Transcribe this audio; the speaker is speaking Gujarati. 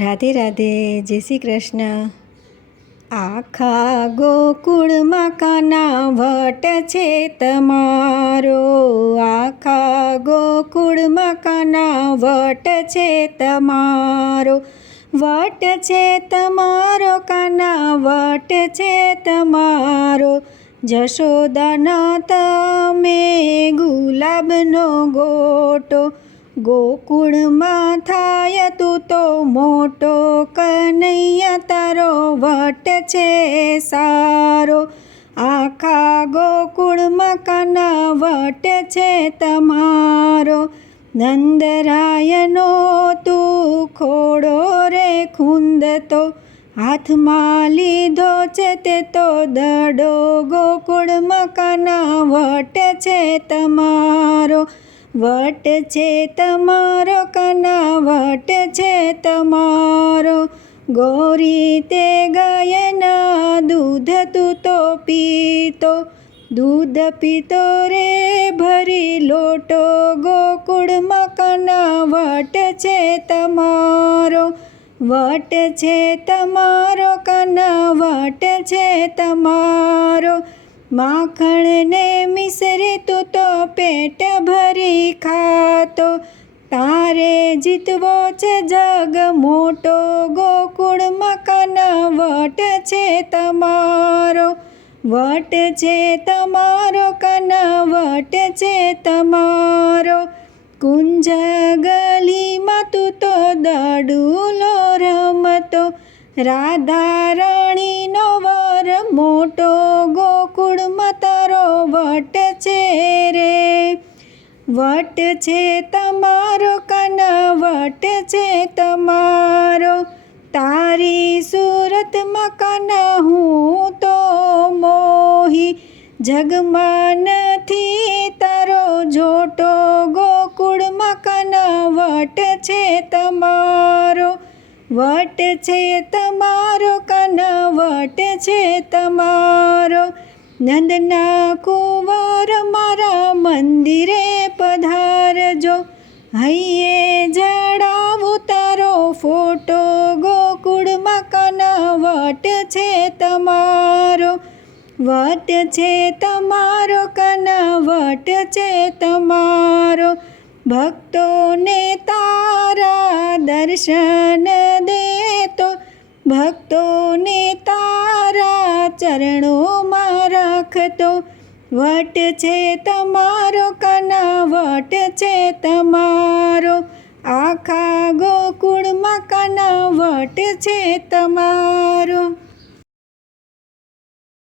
રાધે રાધે, જય શ્રી કૃષ્ણ. આખા ગોકુળમાં કાના વટ છે તમારો. આખા ગોકુળમાં કાના વટ છે તમારો. વટ છે તમારો, કાના વટ છે તમારો. જશોદાના તમે ગુલાબનો ગોટો. ગોકુળમાં થાય તું તો મોટો કનૈયા, તારો વટ છે સારો. આખા ગોકુળમાં કાના વટ છે તમારો. નંદરાયનો તું ખોડો રે ખૂંદતો હાથમાં લીધો છે તે તો દડો. ગોકુળમાં કાના વટ છે તમારો. વટ છે તમારો કના વટ છે તમારો. ગોરી તે ગાયના દૂધ તું તો પીતો. દૂધ પીતો રે, ભરી લોટો. ગોકુળમાં કાના વટ છે તમારો. વટ છે તમારો કના વટ છે તમારો. માખણને મિસરી તું તો પેટ ભરી ખાતો. તારે જીતવો છે જગ મોટો. ગોકુળમાં કાના વટ છે તમારો. વટ છે તમારો કનવટ વટ છે તમારો. કુંજ ગલીમાં તું તો દડુલો રમતો. રાધા રાણીનો વર મોટો વટ છે તમારો કાના વટ છે તમારો. તારી સુરતમાં કાના હું તો મોહી. જગમાં નથી તારો જોટો ગોકુળમાં કાના વટ છે તમારો. વટ છે તમારો કાના વટ છે તમારો. નંદના કુંવર મારા મંદિરે હૈયે જડાવું તારો ફોટો ગોકુળમાં કાના વટ છે તમારો. વટ છે તમારો, કના વટ છે તમારો. ભક્તોને તારા દર્શન દેતો, ભક્તોને તારા ચરણોમાં રાખતો. વટ છે તમારો કનાવટ છે તમારો. આખા ગોકુળમાં કનાવટ છે તમારો.